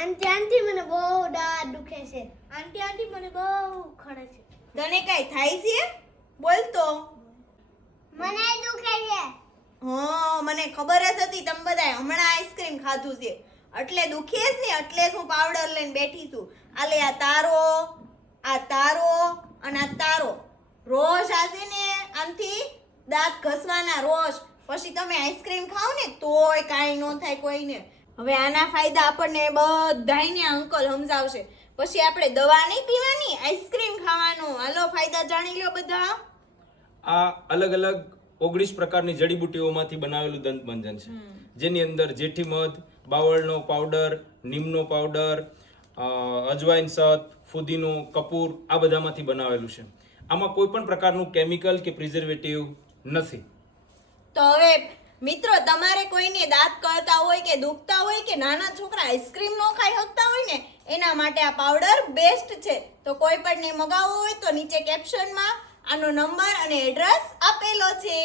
આંટી આંટી મને બહુ દાંત દુખે છે. આંટી આંટી મને બહુ ખડે છે. તને કઈ થાય છે? બોલ તો. મને દુખે છે. હા, મને ખબર જ હતી તમે બધાએ હમણાં આઈસ્ક્રીમ ખાધું છે એટલે દુખે છે ને, એટલે જ હું પાવડર લઈને બેઠી છું. આલે આ તારો અને આ તારો રોજ આજે ને આમથી દાંત ઘસવાના રોજ. પછી તમે આઈસ્ક્રીમ ખાઓ ને તોય કાંઈ ન થાય કોઈને. હવે આના ફાયદા આપણને બધાયને અંકલ સમજાવશે. પછી આપણે દવા નહીં પીવાની, આઈસ્ક્રીમ ખાવાનું. હાલો ફાયદા જાણી લો બધા. આ અલગ અલગ 19 પ્રકારની જડીબુટ્ટીઓમાંથી બનાવેલું દંતમંજન છે, જેની અંદર જેઠી મધ, બાવળનો પાવડર, નીમનો પાવડર, અજવાઈન સત, ફુદીનો, કપૂર આ બધામાંથી બનાવેલું છે. આમાં કોઈ પણ પ્રકારનું કેમિકલ કે પ્રિઝર્વેટિવ નથી. તો હવે મિત્રો તમારે કોઈને દાંત કળતા હોય કે દુખતા હોય કે નાના છોકરા આઈસ્ક્રીમ ન ખાઈ શકતા હોય ને એના માટે આ પાવડર બેસ્ટ છે. તો કોઈ પણ ને મગાવવો હોય તો નીચે કેપ્શનમાં આનો નંબર અને એડ્રેસ આપેલો છે.